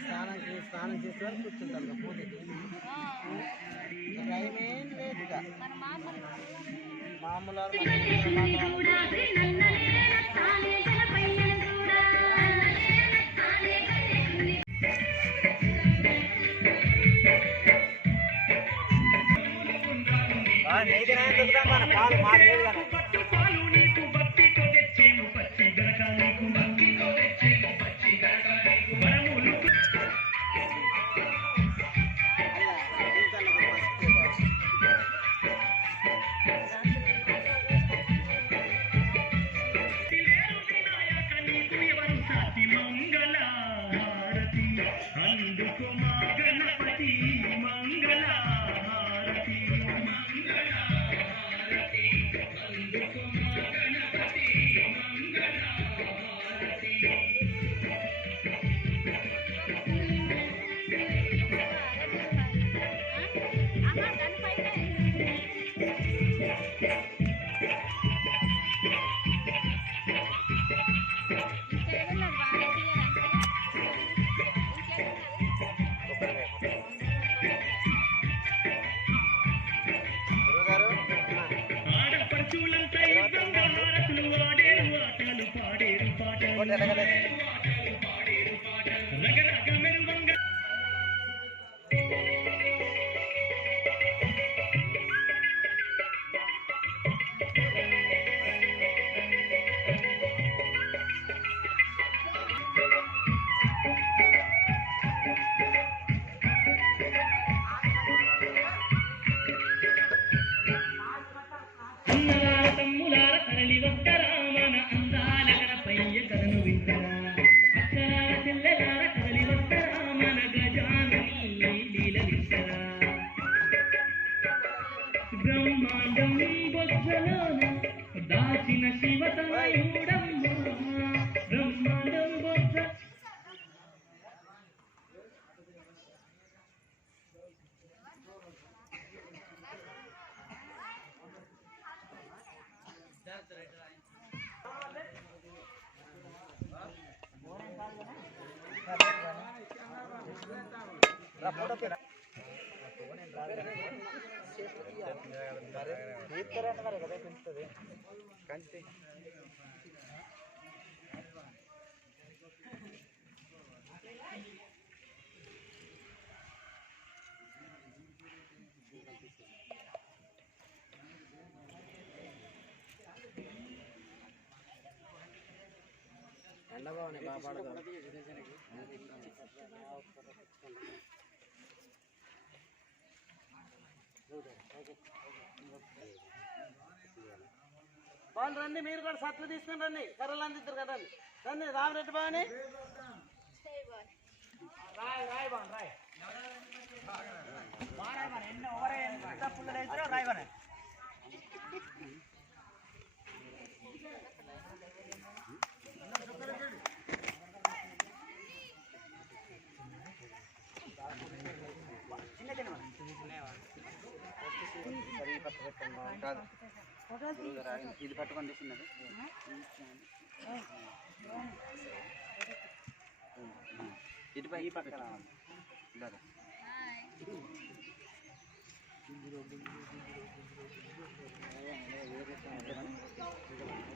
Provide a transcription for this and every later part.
స్నానం చేస్తే కూర్చుంటారు పూజకి టైం ఏం లేదు మామూలు మన పాలు మాకు ఎండబానే బాపాడదు వాళ్ళు రండి, మీరు కూడా సట్లు తీసుకుని రండి, కర్రలు అందిద్దరు కదా రండి. రామరెడ్డి బాగానే రాయ్ రాయ్ బాన్ రాయ్ రాయ్ బానే ఇది పట్టుకోండి చిన్నది. ఇటుపై ఈ పక్కన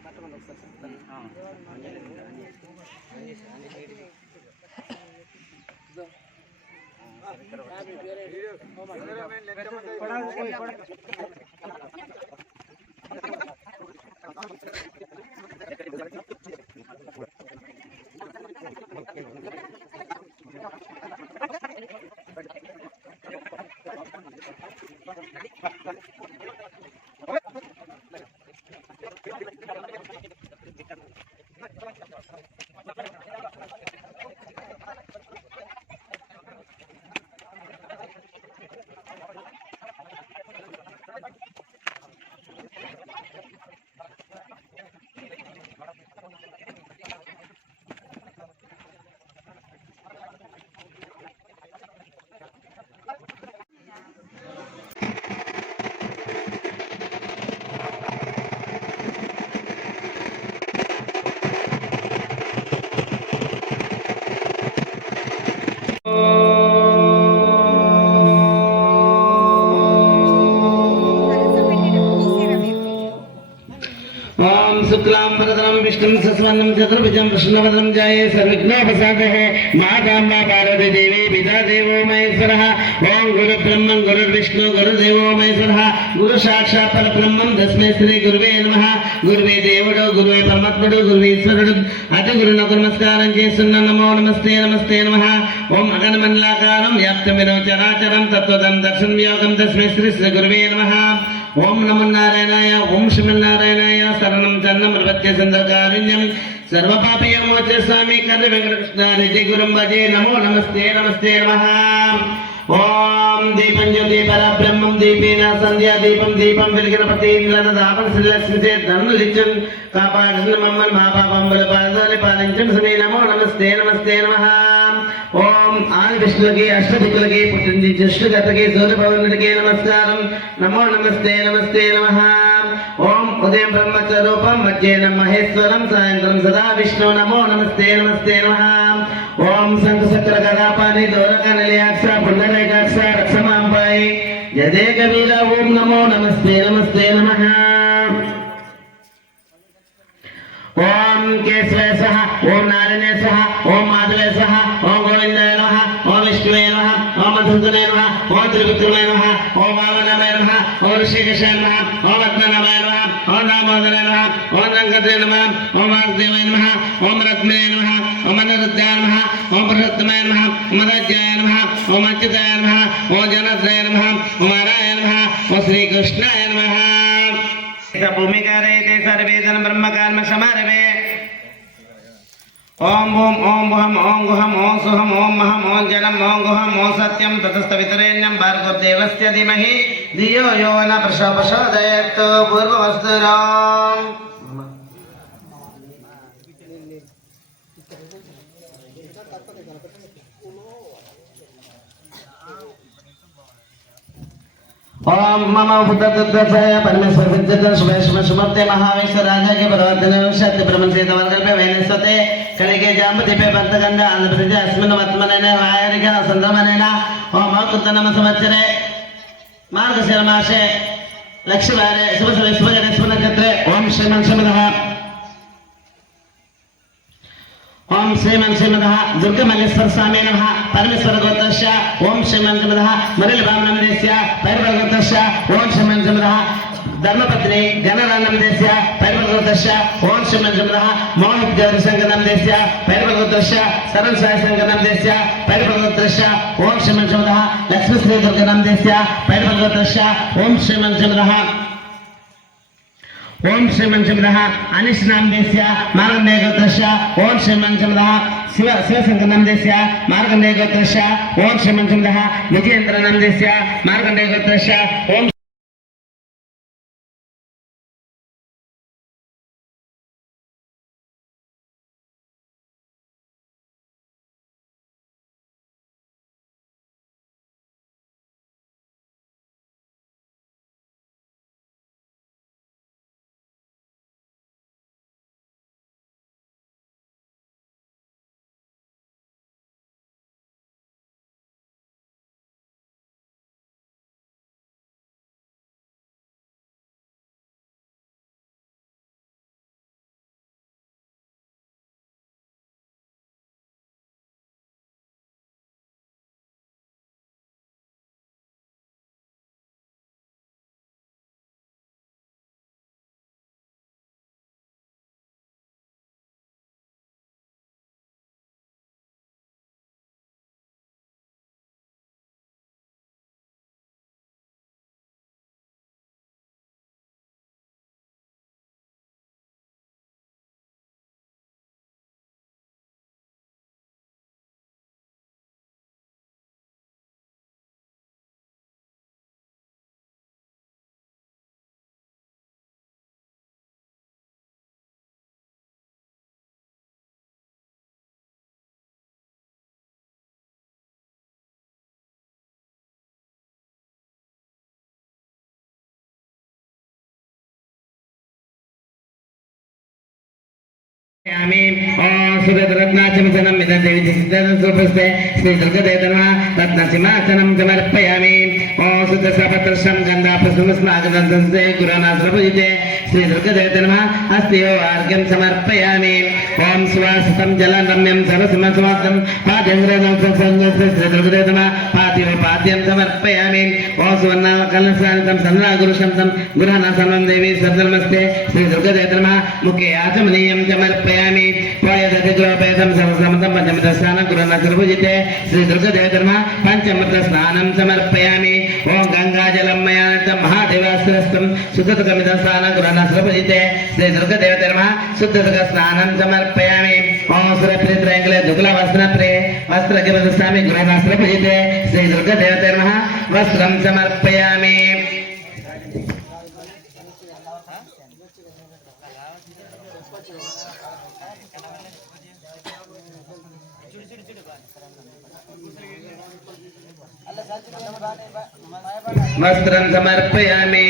పట్టుకోండి ఒకసారి. ओम शुक्लांबरधरं विष्णुं शशिवर्णं चतुर्भुजं प्रसन्नवदनं ध्याये सर्वविघ्नोपशान्तये माताम्बा पार्वती देवी पिता देवो महेश्वरः ओम गुरुब्रह्मं गुरुर्विष्णु गुरुदेवो महेश्वरः गुरु साक्षात् परब्रह्मं तस्मै श्री गुरुवे नमः गुरुवे దేవుడు గురువే పరమాత్ముడు గురువే ఈశ్వరుడు అతి గురునకు నమస్కారం చేస్తున్న నమో నమస్తే నమస్తే నమః ఓం అగణమండలాకారం వ్యాప్తమినో చరాచరం తత్వదం దర్శనం యోగం తస్మై శ్రీ శ్రీ గురువే నమః ఓం నమో నారాయణాయ ఓం శ్రీమన్నారాయణాయ శరణం చరణం ప్రపత్య సందకారుణ్యం సర్వపాపయమోచ స్వామి కర్ణ వెంకటకృష్ణారెడ్డి గురుం భజే నమో నమస్తే నమస్తే నమః ఓం దీపం జ్యోతి పరబ్రహ్మం దీపేన సంధ్యా దీపం దీపం వెలిగిన ప్రతి ఇంద్రన దాపం శ్రీలక్ష్మిచే ధనులిచ్చం కాపాడుతున్న మమ్మల్ని మా పాపంబుల పాదోలి పాలించండి శ్రీ నమో నమస్తే నమస్తే నమః ఓం ఆది విష్ణులకి అష్టదిక్కులకి పుట్టింది జ్యేష్ఠగతకి సూర్యభవనుడికి నమస్కారం నమో నమస్తే నమస్తే నమః ఓం ఉదయం బ్రహ్మస్వరూపం మధ్యేన మహేశ్వరం సాయంత్రం సదా విష్ణు నమో నమస్తే నమస్తే నమః ఓం శంఖ చక్ర గదాపాని దోరక నిలయాక్ష పుండరేకాక్ష రక్షమాంబాయి జదే కబీర ఓం నమో నమస్తే నమస్తే నమః ఓం కేశవే సహ ఓం నారాయణే సహ ఓం మాధవే సహ ఓం గోవిందాయ నమః ఓం విష్ణువే నమః ఓం మధుసూదనాయ నమః ఓం త్రివిక్రమాయ నమః ఓం వామనాయ నమః ఓం ఋషికేశాయ నమః ఓం రత్ననామాయ నమః ఓం దామోదరాయ నమః ఓం రంగద్రయ నమః ఓం వాసుదేవాయ నమః ఓం రత్నాయ నమః ఓం అనిరుద్ధాయ నమః ఓం పురుషోత్తమాయ నమః ఓం మదాజ్యాయ నమః ఓం అచ్యుతాయ నమః ఓం జనార్దనాయ నమః ఓం హరాయ నమః ఓం శ్రీకృష్ణాయ నమః భూమికారయతే సర్వేదన బ్రహ్మకర్మ సమారవే ఓం భూం ఓం భువం ఓం గుహం ఓం సుహం ఓం మహం ఓం జనం ఓం గుహం ఓం సత్యం తతస్తవితరేణ్యం భార్గవదేవస్య ధీమహి ధియో యో న ప్రచోదయాత్ పూర్వవస్తురాం ओम मम बुद्धदुद्धय परमेश्वर विद्यदन शुभेश्वर सुमते महावेश्वर राजा के प्रवर्तन सत्य ब्रह्म से तवर्गल पे वैनस्वते कलिके जांबति पे भक्तगंध आंध्र प्रदेश अस्मिन् वर्तमानेन वायरिक संदमनेन ओम कुत्त नम संवत्सरे मार्गशीर मासे लक्षवारे शुभसवे शुभगणेश नक्षत्रे ओम श्रीमन् श्रीमदः ओम श्रीमन् श्रीमदः दुर्गमल्लेश्वर स्वामी नमः परमेश्वर गोत्रस्य ओम श्रीमन् श्रीमदः मरिलबामनमदेस्य परिवर्गोत्रस्य ओम श्रीमन् श्रीमदः धर्मपत्नी जनरानमदेस्य परिवर्गोत्रस्य ओम श्रीमन् श्रीमदः मोहित गौरीशंकरनमदेस्य परिवर्गोत्रस्य सरल साई शंकरनमदेस्य परिवर्गोत्रस्य ओम श्रीमन् श्रीमदः लक्ष्मी श्री दुर्गनमदेस्य परिवर्गोत्रस्य ओम श्रीमन् श्रीमदः ओम श्रीमन् श्रीमदः अनिश नामदेस्य मार्कण्डेय गोत्रस्य ओम श्रीमन् श्रीमदः शिवशंकर नामदेस्य मार्कण्डेय गोत्रस्य ओम श्रीमन् श्रीमदः विजयेन्द्र नामदेस्य मार्कण्डेय गोत्रस्य ओम ओम सुरद्रत्नाचमसनं विदन्ते विचित्रं सुपस्ते श्री दुर्गदेव नमः रत्नसिंहासनं समर्पयामि ओम सुदशपत्रशं गन्धापसुमस्मागदन्तस्य गुरुनाथप्रभुजिते श्री दुर्गदेव नमः हस्तियो अर्घ्यं समर्पयामि ओम सुवासितं जलं रम्यं सर्वसिंहसमाप्तं पादेन्द्रं संसंगस्य श्री दुर्गदेव नमः पातियो पाद्यं समर्पयामि ओम सुवर्णकलशान्तं सन्नागुरुशन्तं गुरुनाथनं देवी सर्वनमस्ते श्री दुर्गदेव नमः मुखे आचमनीयं समर्पयामि वायदतिग्रोपेदं समसमतं पंचमृतस्नानं गुरुनाथप्रभुजिते श्री दुर्गदेव नमः पंचमृतस्नानं समर्पयामि ओम गंगाजलं मयानतं महादेवास्त्रस्तं शुद्धतकमिदस्नानं गुरुनाथप्रभुजिते श्री दुर्गदेव नमः शुद्धतकस्नानं समर्पयामि ओम सुरप्रित्रयङ्गले दुग्लवस्त्रप्रे वस्त्रगिरदस्वामी गुरुनाथप्रभुजिते श्री दुर्गदेव नमः वस्त्रं समर्पयामि वस्त्रं समर्पयामि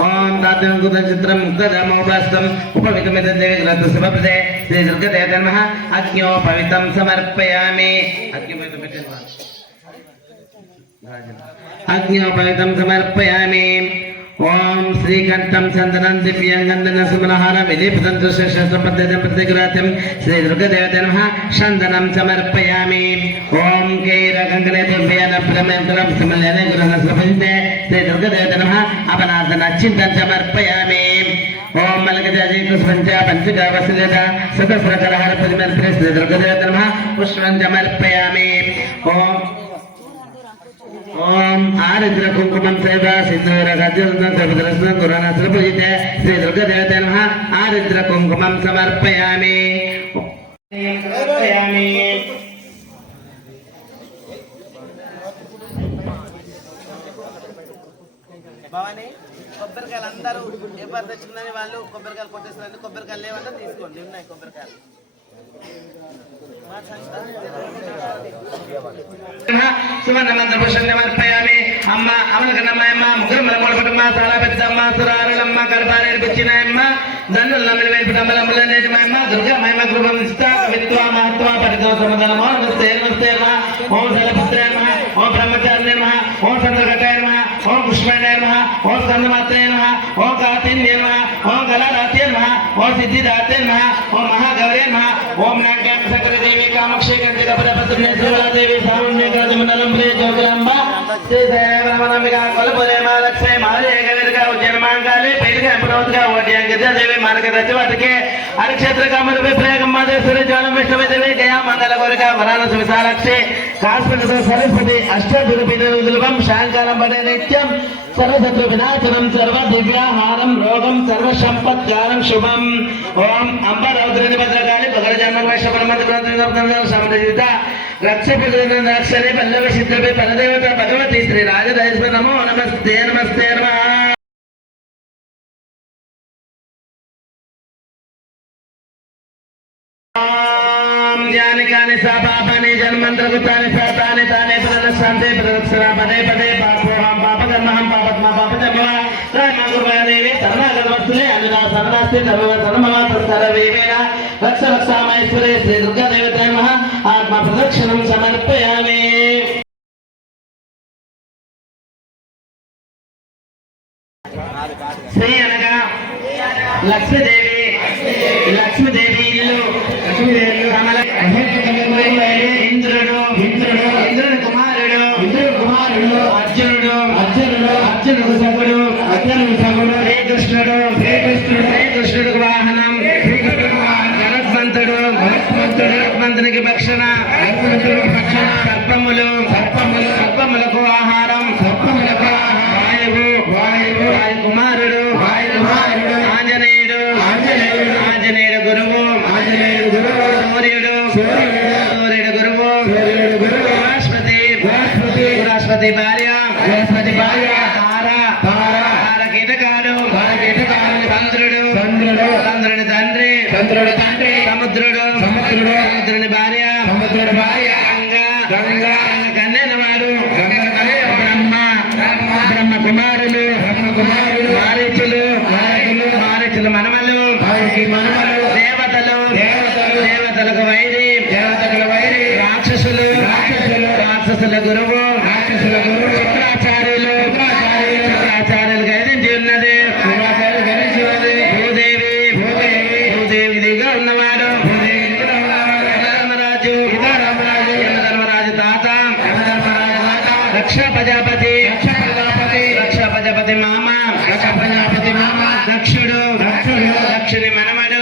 ओम दातं कुदचित्रं मुक्तधामोपास्तं उपवितमिददेवी ग्रहस्थसमप्रदे श्री दुर्गदेव नमः अग्न्योपवितं समर्पयामि अग्न्योपवितं समर्पयामि ओम श्रीकंठं चंदनं दिव्यं गंधनं सुमनहारं विलेपितं शस्त्रपद्धतिं प्रतिग्राह्यं श्री दुर्गदेव नमः चन्दनं समर्पयामि ओम कैरकङ्कणे दिव्येन प्रमेन्द्रं समलयने गुरुनाथप्रभुजिते श्री दुर्गदेव नमः अपनार्दनचिन्तं समर्पयामि ओम मलकजाजी कुस्मञ्च पञ्चकावसलेता सतस्रकरहर परिमन्त्रे श्री दुर्गदेव नमः पुष्पं समर्पयामि ओम आरुद्र कुंकुमं सेवा सिंदूर गजलं सर्वदर्शनं गुरुनाथप्रभुजिते श्री दुर्गदेव नमः आरुद्र कुंकुमं समर्पयामि భవాని కొబ్బరికాయలు అందరూ ఏ పద్ధతి తెచ్చుకున్నని వాళ్ళు కొబ్బరికాయలు కొట్టేస్తారని కొబ్బరికాయలు లేవంటే తీసుకోండి ఉన్నాయి కొబ్బరికాయలు సుమనమంత్రపుష్పమర్పయామి అమ్మ అమలకన్నమ్మ ముగ్గురు మలమూలపటమ్మ చాలా పెద్దమ్మ సురారులమ్మ కడపానేర్పిచ్చినాయమ్మ దండుల మిలివేపుటమ్మలమ్మలనేటిమమ్మ దుర్గా మహిమ కృపం నిష్ట కవిత్వ మహత్వ పరితో సమదనమో నమస్తే నమస్తే నమ ఓం శైలపుత్రే నమ ఓం బ్రహ్మచారిణే నమ ఓం చంద్రకటాయ నమ ఓం పుష్పాయ నమ ఓం స్కందమాత్రే నమ ఓం కార్తిన్యే నమ ఓం కళాదాత్రే నమ ఓం సిద్ధిదాత్రే నమ ఓం మహాగౌరే నమ ఓం నాట్యం సకలదేవి కామాక్షి గంధికపరపత్రినే శ్రీవలాదేవి సామున్య గజమండలం ప్రియ జోగులాంబ శ్రీ దేవరమణమిగా కొలపురే మహాలక్ష్మి మహాదేవిగా ఉజ్జన్మాంగాలి పైడిగా అమరోద్గా ఓట్యం గిరిజాదేవి మానక రచవాటికే అరిక్షేత్ర కామరు విప్రయోగం మాదేశ్వరి జ్వాలం విష్ణువిదేవి గయా మంగళ కోరిక వరాలసు విశాలాక్షి కాస్మిక సరస్వతి అష్టదుర్భిదుర్వం శాంకాలం పడే నిత్యం సర్వశత్రు వినాశనం సర్వ దివ్యాహారం రోగం సర్వ సంపత్కారం శుభం ఓం అంబ రౌద్రని భద్రకాళి భగర జన్మ సమృత రక్షపక్షరే పల్లవ సిద్ధపై పరదేవత భగవతి శ్రీ రాజరాజేశ్వర నమో నమస్తే నమస్తే నమః ज्ञानिकानि सापापानि जन्मन्त्रकृतानि सातानि तानि प्रदर्शन्ते प्रदक्षिणा पदे पदे पापोऽहं पापकर्महं पापत्मा पापजन्मः रामागुरुदेवी शरणागतवत्सले अंजना शरणास्ति धर्मवसनमः तत्सर्ववेवेन रक्ष रक्षामहेश्वरे श्री दुर्गादेवते नमः आत्मा प्रदक्षिणं समर्पयामि श्री అనగా లక్ష్మీదేవి లక్ష్మీదేవి ఇల్లు ఇంద్రుడు కుమారుడు అర్జునుడు సగుడు శ్రీకృష్ణుడు వాహనం భగవంతునికి భక్షణ సర్పములకు ఆహారం వాయువు కుమారుడు ఆంజనేయుడు గురువు సూర్యుడు గురువు బృహస్పతి భార్య తార కీటకాలు చంద్రుడి తండ్రి సముద్రుని భార్య గంగా కన్నెనవాడు బ్రహ్మ కుమారులు మారీచులు మనమలు రాక్షసులు రాక్షసుల గురువు శుక్రాచార్యులు గర్జించి ఉన్నది భూదేవిగా ఉన్నవాడు ధర్మరాజు తాత రక్ష ప్రజాపతి మామ దక్షుని మనమడు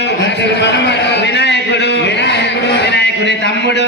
వినాయకుడు వినాయకుని తమ్ముడు